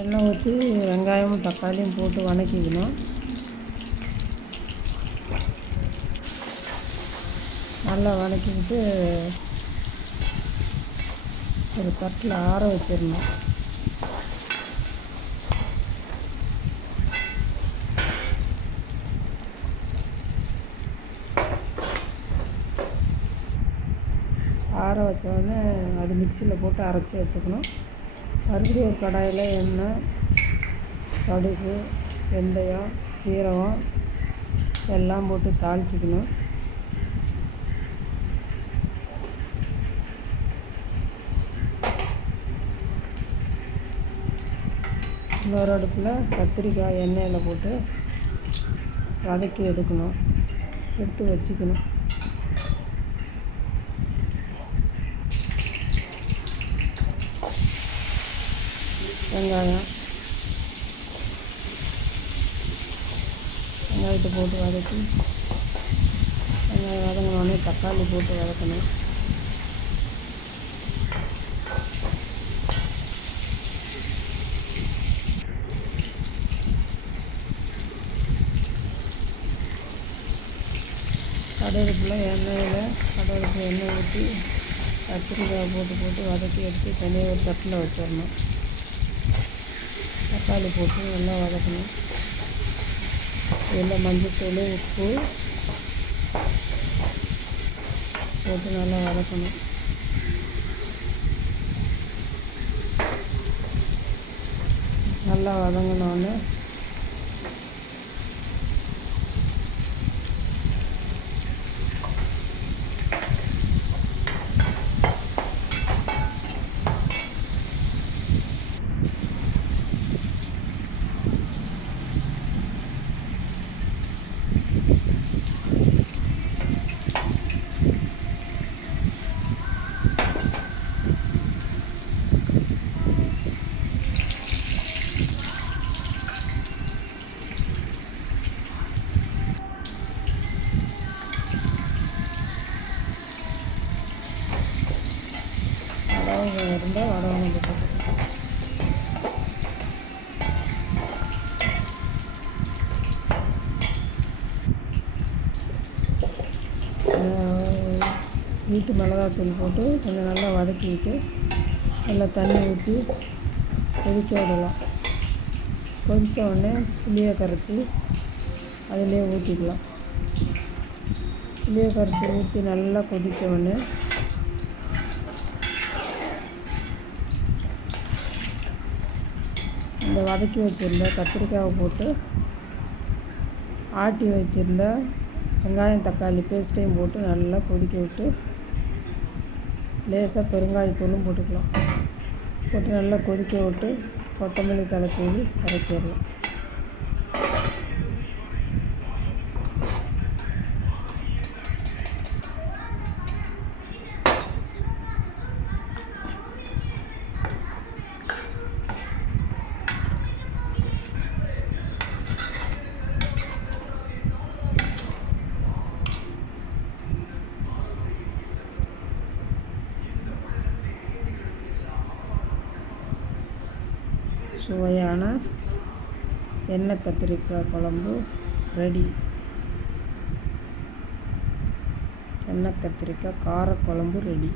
எண்ணெய் ஊற்றி வெங்காயமும் தக்காளியும் போட்டு வதக்கிக்கணும். நல்லா வதக்கிக்கிட்டு ஒரு தட்டில் ஆற வச்சிடணும். ஆற வச்சோடனே அது மிக்சியில் போட்டு அரைச்சி எடுத்துக்கணும். மறுபடியும் ஒரு கடாயில் எண்ணெய், கடுகு, வெந்தயம், சீரகம் எல்லாம் போட்டு தாளிச்சிக்கணும். இன்னொரு அடுப்பில் கத்திரிக்காய் எண்ணெயில் போட்டு வதக்கி எடுக்கணும், எடுத்து வச்சுக்கணும். வெங்காயத்தை போட்டு வதக்கி வெங்காயம் வதங்கினோடனே தக்காளி போட்டு வதக்கணும். கடுகுல எண்ணெய் ஊற்றி கத்திரிக்காய் போட்டு வதக்கி எடுத்து தனியாக ஒரு தட்டில் வச்சிடணும். தக்காளி போட்டு நல்லா வதக்கணும். இதில் மஞ்சள்தூள், உப்பு போட்டு நல்லா வதக்கணும். நல்லா வதங்கினோடனே வடகம் இருந்தால் வடகம் போட்டுக்கணும். வீட்டு மிளகாத்தூள் போட்டு கொஞ்சம் நல்லா வதக்கிட்டு நல்லா தண்ணி ஊற்றி கொதிக்க விடலாம். கொதித்த உடனே புளியை கரைச்சி அதிலே ஊற்றிக்கலாம். புளியை கரைச்சி ஊற்றி நல்லா கொதித்த உடனே இந்த வதக்கி வச்சுருந்த கத்திரிக்காயை போட்டு ஆட்டி வச்சுருந்த வெங்காயம் தக்காளி பேஸ்ட்டையும் போட்டு நல்லா கொதிக்க விட்டு லேசாக பெருங்காயத்தூளும் போட்டுக்கலாம். போட்டு நல்லா கொதிக்க விட்டு கொத்தமல்லி தழை தூவி இறக்கிடலாம். சுவையான எண்ணெய் கத்திரிக்காய் குழம்பு ரெடி. எண்ணெய் கத்திரிக்காய் காரக்குழம்பு ரெடி.